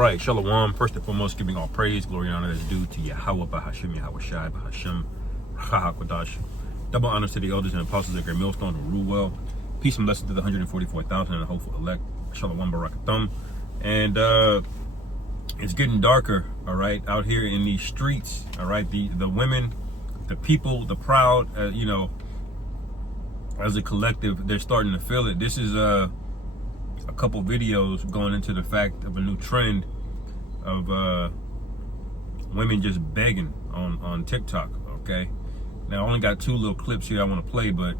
right, Shalom. First and foremost, giving all praise, glory, and honor is due to Yahweh, Bahashim, Yahweh Shai, Bahashim, Rahakwadash. Double honors to the elders and apostles at Great Millstone who rule well. Peace and blessings to the 144,000 and the hopeful elect. Shalom Barakathum. And it's getting darker, all right, out here in these streets, all right. The women, the people, the proud, you know, as a collective, they're starting to feel it. This is a couple videos going into the fact of a new trend of women just begging on TikTok. Okay, now I only got two little clips here I want to play, but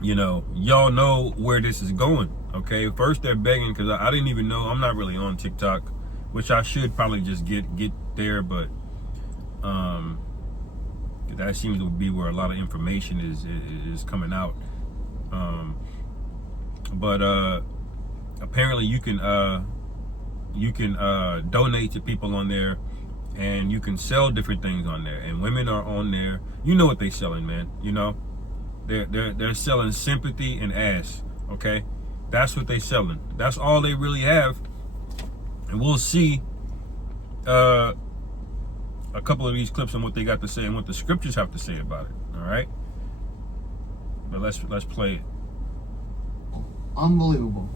you know, y'all know where this is going. Okay, first they're begging because I didn't even know. I'm not really on TikTok, which I should probably just get there, but that seems to be where a lot of information is coming out. But apparently you can donate to people on there, and you can sell different things on there. And women are on there. You know what they selling, man. You know, they're selling sympathy and ass. Okay, that's what they selling. That's all they really have. And we'll see a couple of these clips on what they got to say and what the scriptures have to say about it. All right, but let's play it. Unbelievable.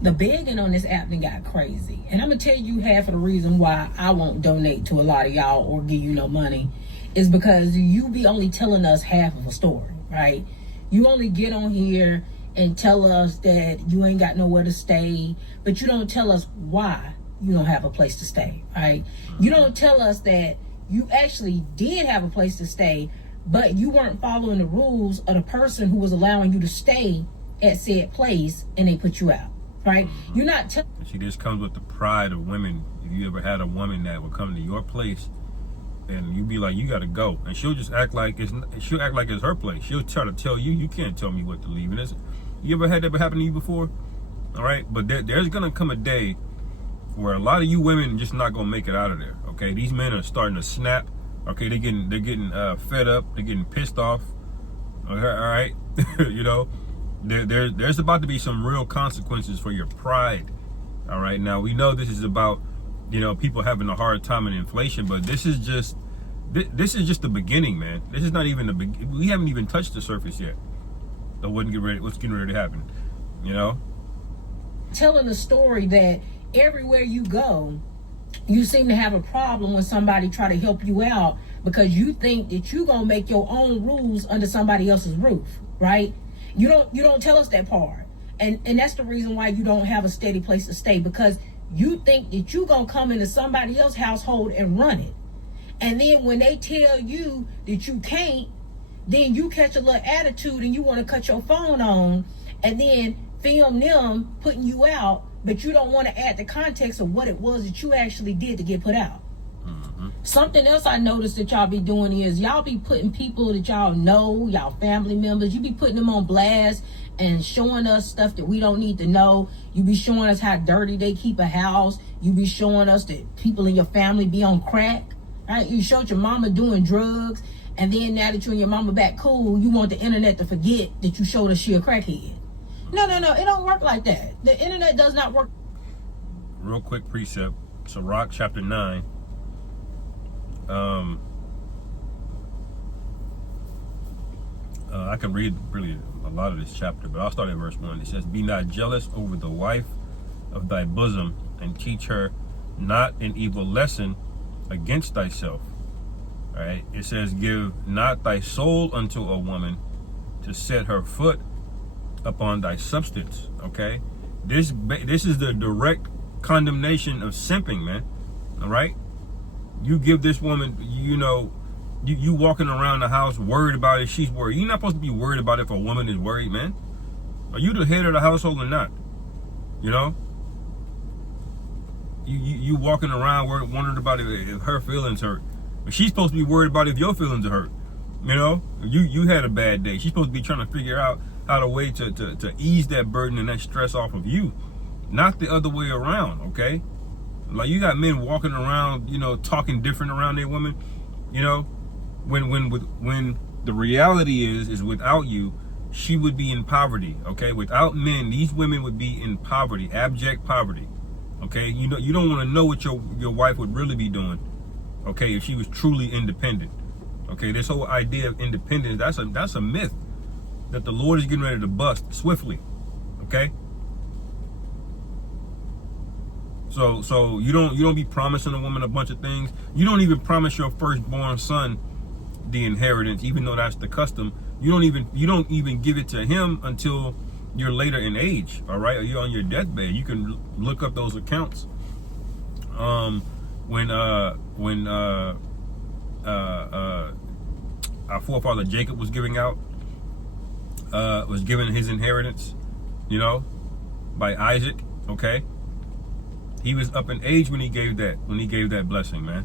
The begging on this app done got crazy. And I'm going to tell you half of the reason why I won't donate to a lot of y'all or give you no money is because you be only telling us half of a story, right? You only get on here and tell us that you ain't got nowhere to stay, but you don't tell us why you don't have a place to stay, right? You don't tell us that you actually did have a place to stay, but you weren't following the rules of the person who was allowing you to stay at said place, and they put you out. Right? You're not telling. See, this comes with the pride of women. If you ever had a woman that would come to your place and you be like, you gotta go, and she'll just act like it's her place. She'll try to tell you, you can't tell me what to leave. And you ever had that happen to you before? All right, but there's gonna come a day where a lot of you women just not gonna make it out of there. Okay, these men are starting to snap. Okay, they're getting fed up. They're getting pissed off. Okay, all right, you know. There's about to be some real consequences for your pride. All right, now we know this is about, you know, people having a hard time in inflation, but this is just the beginning, man. This is not even the beginning. We haven't even touched the surface yet of what's getting ready to happen, you know. Telling a story that everywhere you go, you seem to have a problem when somebody try to help you out because you think that you're gonna make your own rules under somebody else's roof, right? You don't tell us that part. And that's the reason why you don't have a steady place to stay, because you think that you're going to come into somebody else's household and run it. And then when they tell you that you can't, then you catch a little attitude and you want to cut your phone on and then film them putting you out, but you don't want to add the context of what it was that you actually did to get put out. Something else I noticed that y'all be doing is y'all be putting people that y'all know, y'all family members, you be putting them on blast and showing us stuff that we don't need to know. You be showing us how dirty they keep a house. You be showing us that people in your family be on crack, right? You showed your mama doing drugs, and then now that you and your mama back cool, you want the internet to forget that you showed us she a crackhead. No, it don't work like that. The internet does not work. Real quick precept, Sirach chapter 9. I can read really a lot of this chapter, but I'll start at verse 1. It says, be not jealous over the wife of thy bosom, and teach her not an evil lesson against thyself. All right. It says, give not thy soul unto a woman to set her foot upon thy substance. Okay. This is the direct condemnation of simping, man. All right. You give this woman, you know, you walking around the house worried about if she's worried. You're not supposed to be worried about if a woman is worried, man. Are you the head of the household or not? You know? You walking around wondering about if her feelings hurt. But she's supposed to be worried about if your feelings are hurt. You know? You had a bad day. She's supposed to be trying to figure out how to way to ease that burden and that stress off of you. Not the other way around, okay? Like, you got men walking around, you know, talking different around their women, you know, when the reality is without you, she would be in poverty, okay? Without men, these women would be in poverty, abject poverty, Okay, you don't want to know what your wife would really be doing. Okay, if she was truly independent. Okay, this whole idea of independence, that's a myth that the Lord is getting ready to bust swiftly. Okay? So you don't be promising a woman a bunch of things. You don't even promise your firstborn son the inheritance, even though that's the custom. You don't even give it to him until you're later in age, all right? Or you're on your deathbed. You can look up those accounts. When our forefather Jacob was giving his inheritance, by Isaac, okay? He was up in age when he gave that blessing, man.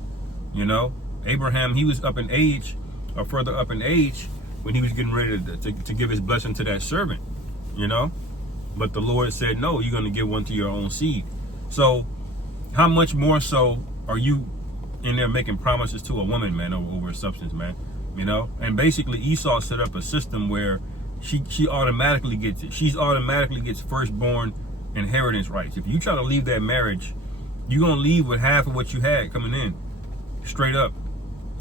Abraham, he was up in age, or further up in age, when he was getting ready to give his blessing to that servant, But the Lord said, no, you're going to give one to your own seed. So how much more so are you in there making promises to a woman, man, over a substance, man? And basically Esau set up a system where she automatically gets it. She automatically gets firstborn inheritance rights. If you try to leave that marriage, you're going to leave with half of what you had coming in. Straight up.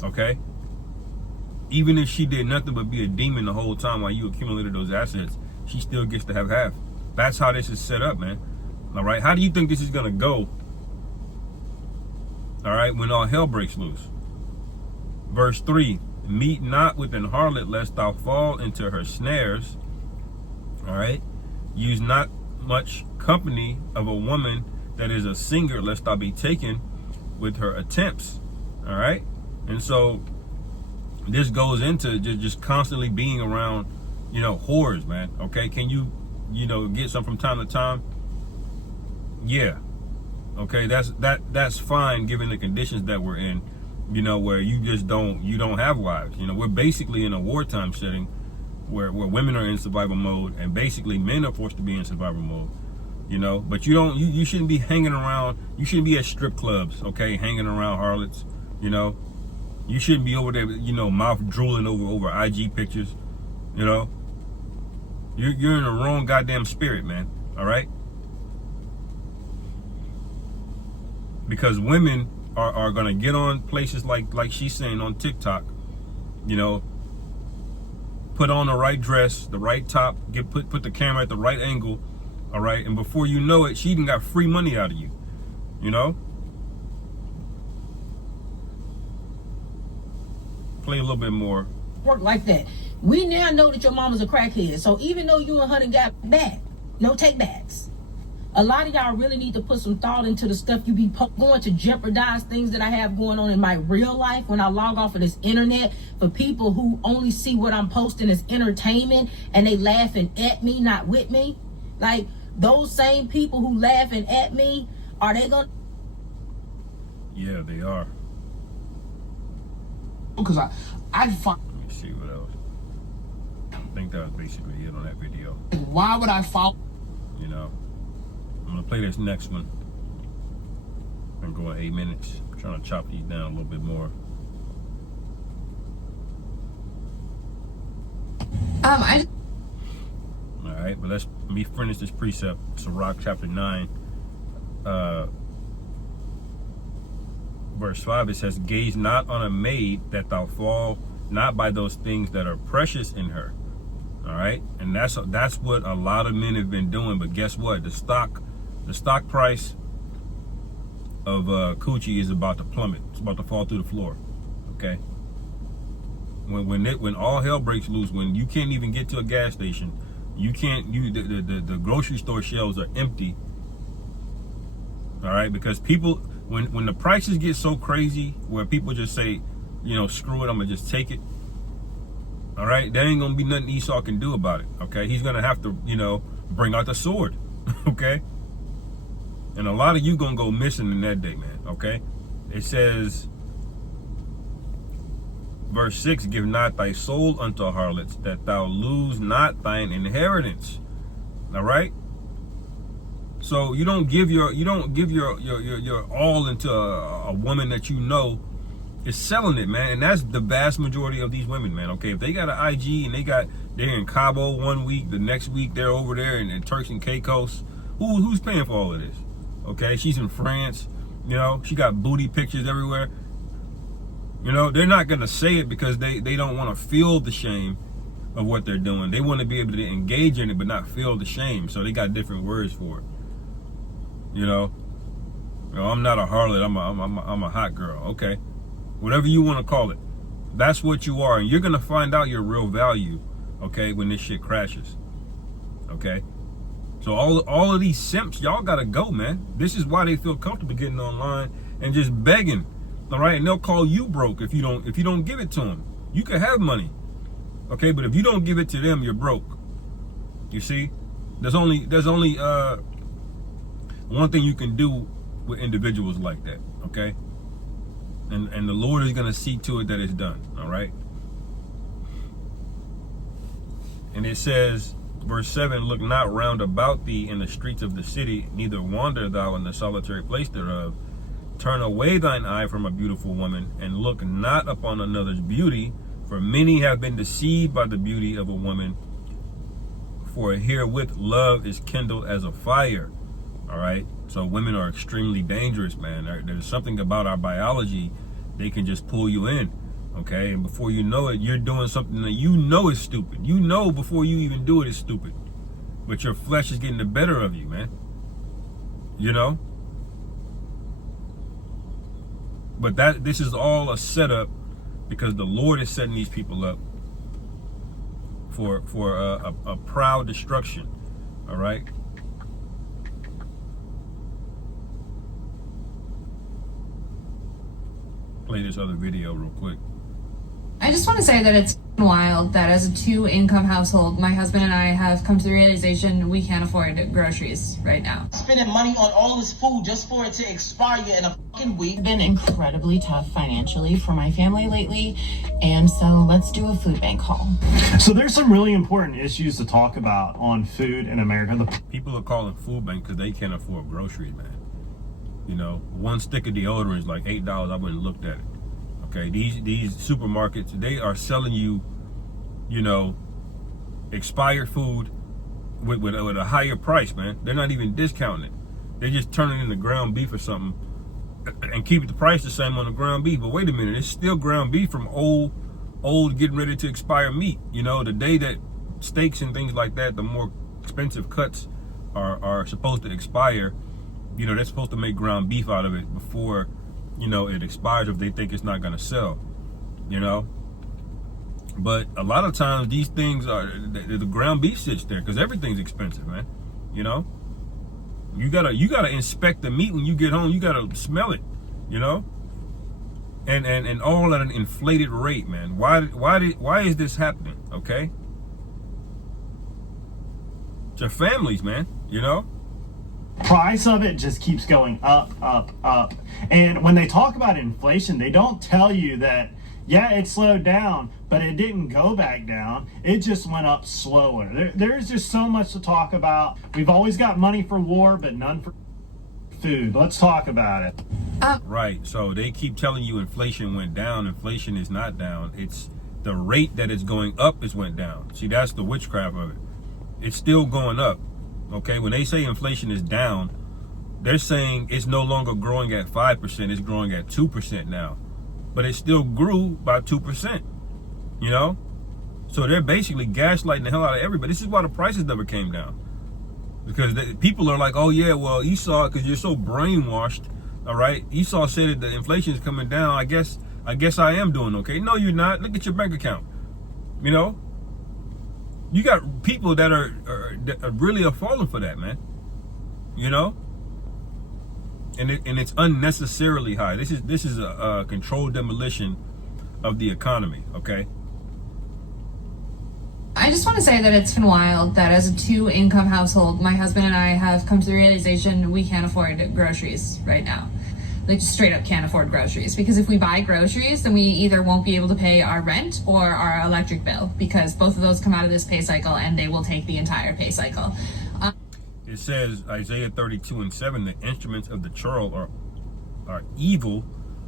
Okay? Even if she did nothing but be a demon the whole time while you accumulated those assets, she still gets to have half. That's how this is set up, man. All right? How do you think this is going to go? All right? When all hell breaks loose. Verse 3. Meet not with an harlot, lest thou fall into her snares. All right? Use not much company of a woman that is a singer, lest thou be taken with her attempts. All right? And so this goes into just constantly being around, whores, man. Okay? Can you, get some from time to time? Yeah. Okay, that's fine given the conditions that we're in, where you don't have wives. We're basically in a wartime setting where women are in survival mode and basically men are forced to be in survival mode. But you shouldn't be hanging around, you shouldn't be at strip clubs, okay, hanging around harlots, You shouldn't be over there, mouth drooling over IG pictures, You're in the wrong goddamn spirit, man, all right? Because women are gonna get on places like she's saying on TikTok, put on the right dress, the right top, put the camera at the right angle, all right, and before you know it, she even got free money out of you, Play a little bit more. Work like that. We now know that your mama's a crackhead, so even though you and her done got back, no take backs. A lot of y'all really need to put some thought into the stuff you be going to jeopardize things that I have going on in my real life when I log off of this internet for people who only see what I'm posting as entertainment and they laughing at me, not with me. Like, those same people who laughing at me, are they gonna? Yeah, they are. Because I find. Let me see what else. I think that was basically it on that video. Why would I follow? I'm gonna play this next one. I'm going 8 minutes. I'm trying to chop these down a little bit more. All right, but let me finish this precept. Sirach chapter 9, verse 5. It says, "Gaze not on a maid, that thou fall not by those things that are precious in her." All right, and that's what a lot of men have been doing. But guess what? The stock price of coochie is about to plummet. It's about to fall through the floor. Okay. When all hell breaks loose, when you can't even get to a gas station, the grocery store shelves are empty. All right, because people, when the prices get so crazy, where people just say, screw it, I'm gonna just take it. All right, there ain't gonna be nothing Esau can do about it. Okay, he's gonna have to, bring out the sword. Okay. And a lot of you gonna go missing in that day, man, okay? It says, verse 6, "Give not thy soul unto harlots, that thou lose not thine inheritance." All right? So you don't give your all into a woman that is selling it, man. And that's the vast majority of these women, man, okay? If they got an IG and they're in Cabo one week, the next week they're over there in Turks and Caicos, who's paying for all of this? Okay, she's in France. You know, she got booty pictures everywhere. You know, they're not gonna say it because they don't want to feel the shame of what they're doing. They want to be able to engage in it but not feel the shame. So they got different words for it. You know, I'm not a harlot. I'm a hot girl. Okay, whatever you want to call it, that's what you are, and you're gonna find out your real value. Okay, when this shit crashes. Okay, so all of these simps, y'all gotta go, man. This is why they feel comfortable getting online and just begging. All right, and they'll call you broke if you don't give it to them. You can have money, okay, but if you don't give it to them, you're broke. You see, there's only one thing you can do with individuals like that, okay? And the Lord is gonna see to it that it's done. All right. And it says, verse 7, look not round about thee in the streets of the city, neither wander thou in the solitary place thereof. Turn away thine eye from a beautiful woman, and look not upon another's beauty, for many have been deceived by the beauty of a woman. For herewith love is kindled as a fire. All right. So women are extremely dangerous, man. There's something about our biology, they can just pull you in. Okay, and before you know it, you're doing something that you know is stupid. You know before you even do it is stupid. But your flesh is getting the better of you, man. You know? But this is all a setup because the Lord is setting these people up for a proud destruction. All right? Play this other video real quick. I just want to say that it's wild that as a 2-income household, my husband and I have come to the realization we can't afford groceries right now. Spending money on all this food just for it to expire in a fucking week. It's been incredibly tough financially for my family lately, and so let's do a food bank haul. So there's some really important issues to talk about on food in America. People are calling food bank because they can't afford groceries, man. You know, one stick of deodorant is like $8. I wouldn't have looked at it. Okay, these supermarkets, they are selling you, you know, expired food with a higher price, man. They're not even discounting it. They're just turning it into ground beef or something and keeping the price the same on the ground beef. But wait a minute, it's still ground beef from old getting ready to expire meat. You know, the day that steaks and things like that, the more expensive cuts are supposed to expire, you know, they're supposed to make ground beef out of it before, you know, it expires if they think it's not going to sell, you know. But a lot of times these things are, the ground beef sits there because everything's expensive, man. You know, you gotta inspect the meat when you get home. You gotta smell it, you know, and all at an inflated rate, man. Why is this happening? Okay, it's your families, man. You know. Price of it just keeps going up, up, up. And when they talk about inflation, they don't tell you that, yeah, it slowed down, but it didn't go back down. It just went up slower. There's just so much to talk about. We've always got money for war, but none for food. Let's talk about it. Right. So they keep telling you inflation went down. Inflation is not down. It's the rate that it's going up is went down. See, that's the witchcraft of it. It's still going up. Okay, when they say inflation is down, they're saying it's no longer growing at 5%, it's growing at 2% now. But it still grew by 2%, you know? So they're basically gaslighting the hell out of everybody. This is why the prices never came down. Because people are like, oh yeah, well, Esau, because you're so brainwashed, all right? Esau said that the inflation is coming down. I guess I am doing okay. No, you're not. Look at your bank account, you know? You got people that are really falling for that, man. You know, and it's unnecessarily high. This is a controlled demolition of the economy. Okay. I just want to say that it's been wild that as a 2-income household, my husband and I have come to the realization we can't afford groceries right now. Like, just straight up can't afford groceries, because if we buy groceries, then we either won't be able to pay our rent or our electric bill, because both of those come out of this pay cycle and they will take the entire pay cycle. It says, Isaiah 32:7, the instruments of the churl are evil.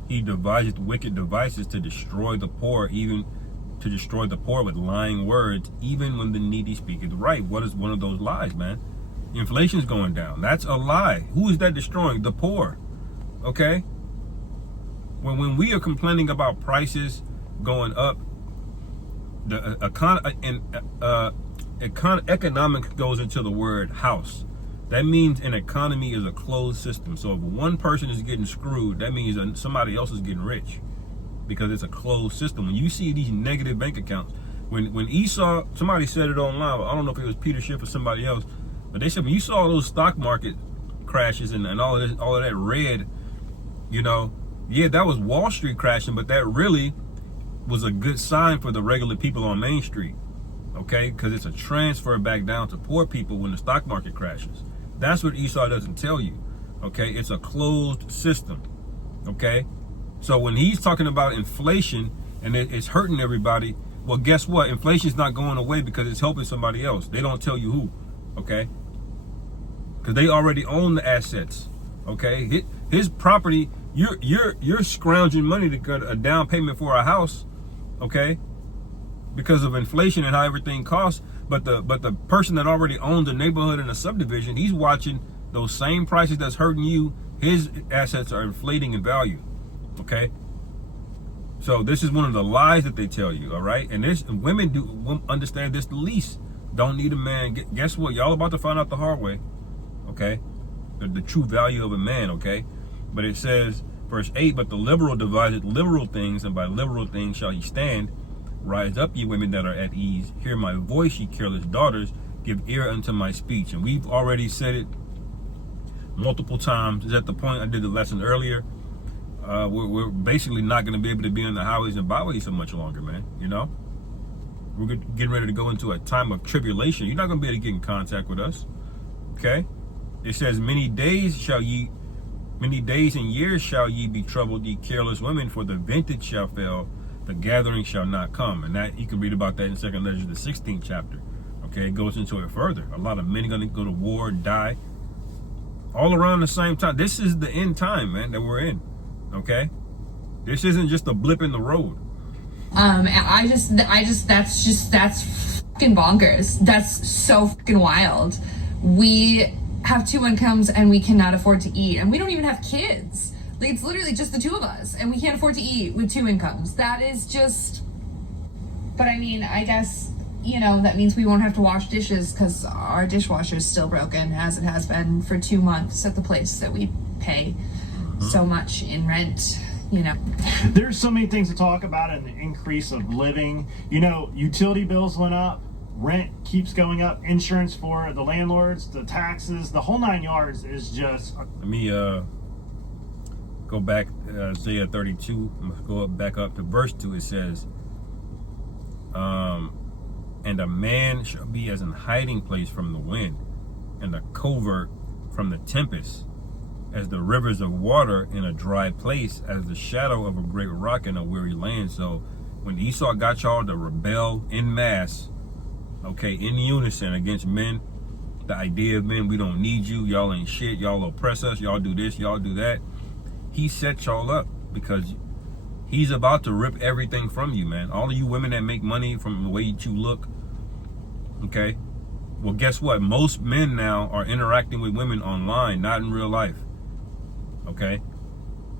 He deviseth wicked devices to destroy the poor, even to destroy the poor with lying words, even when the needy speaketh right. What is one of those lies, man? Inflation's going down. That's a lie. Who is that destroying? The poor. Okay? When we are complaining about prices going up, the economic goes into the word house. That means an economy is a closed system. So if one person is getting screwed, that means somebody else is getting rich, because it's a closed system. When you see these negative bank accounts, when Esau, somebody said it online, I don't know if it was Peter Schiff or somebody else, but they said when you saw those stock market crashes and all of that red, you know, yeah, that was Wall Street crashing, but that really was a good sign for the regular people on Main Street, okay? Because it's a transfer back down to poor people when the stock market crashes. That's what Esau doesn't tell you, okay? It's a closed system, okay? So when he's talking about inflation and it's hurting everybody, well, guess what? Inflation's not going away because it's helping somebody else. They don't tell you who, okay? Because they already own the assets, okay? His property, you're scrounging money to get a down payment for a house, okay? Because of inflation and how everything costs. But the person that already owns the neighborhood and a subdivision, he's watching those same prices that's hurting you. His assets are inflating in value, okay? So this is one of the lies that they tell you, all right? And women do understand this the least. Don't need a man. Guess what? Y'all about to find out the hard way, okay? The true value of a man, okay? But it says, verse 8, but the liberal deviseth liberal things, and by liberal things shall he stand. Rise up, ye women that are at ease. Hear my voice, ye careless daughters. Give ear unto my speech. And we've already said it multiple times. Is at the point I did the lesson earlier. We're basically not going to be able to be on the highways and byways so much longer, man. You know? We're getting ready to go into a time of tribulation. You're not going to be able to get in contact with us. Okay? It says, many days and years shall ye be troubled, ye careless women, for the vintage shall fail, the gathering shall not come. And that you can read about that in 2nd Letters, the 16th chapter. Okay, it goes into it further. A lot of men are going to go to war and die all around the same time. This is the end time, man, that we're in. Okay, this isn't just a blip in the road. That's fucking bonkers. That's so fucking wild. We have 2 incomes and we cannot afford to eat, and we don't even have kids. Like, it's literally just the 2 of us, and we can't afford to eat with 2 incomes. That is just. But I mean, I guess, you know, that means we won't have to wash dishes because our dishwasher is still broken, as it has been for 2 months at the place that we pay so much in rent. You know, there's so many things to talk about in the increase of living. You know, utility bills went up, rent keeps going up, insurance for the landlords, the taxes, the whole 9 yards is just. Let me go back Isaiah 32. Let's go back up to verse 2. It says, and a man shall be as an hiding place from the wind, and a covert from the tempest, as the rivers of water in a dry place, as the shadow of a great rock in a weary land. So when Esau got y'all to rebel en masse, okay, in unison against men, the idea of men, we don't need you, y'all ain't shit, y'all oppress us, y'all do this, y'all do that, he set y'all up because he's about to rip everything from you, man. All of you women that make money from the way you look, okay, well, guess what? Most men now are interacting with women online, not in real life. Okay,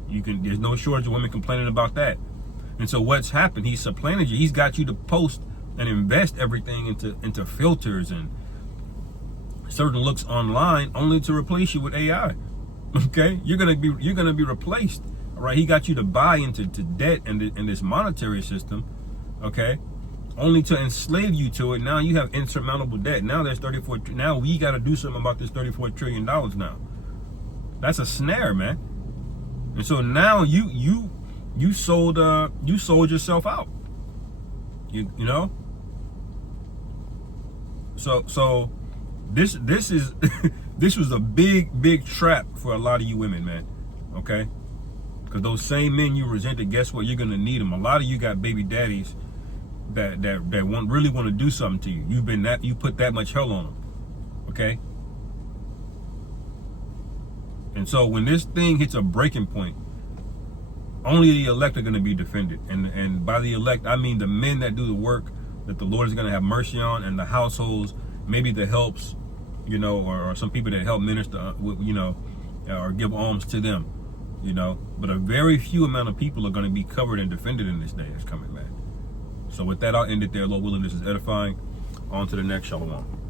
there's no shortage of women complaining about that. And so what's happened? He's supplanted you. He's got you to post and invest everything into filters and certain looks online, only to replace you with AI. Okay, you're gonna be replaced. All right, he got you to buy into debt and this monetary system. Okay, only to enslave you to it. Now you have insurmountable debt. Now there's 34. Now we got to do something about this $34 trillion now. That's a snare, man. And so now you sold yourself out. You know. So this is this was a big trap for a lot of you women, man. Okay, because those same men you resented, guess what? You're gonna need them. A lot of you got baby daddies that really want to do something to you. You put that much hell on them. Okay. And so when this thing hits a breaking point, only the elect are going to be defended. And by the elect, I mean the men that do the work that the Lord is going to have mercy on, and the households, maybe the helps, you know, or some people that help minister, you know, or give alms to them, you know. But a very few amount of people are going to be covered and defended in this day that's coming, man. So with that, I'll end it there. Lord willing, this is edifying. On to the next. Shalom.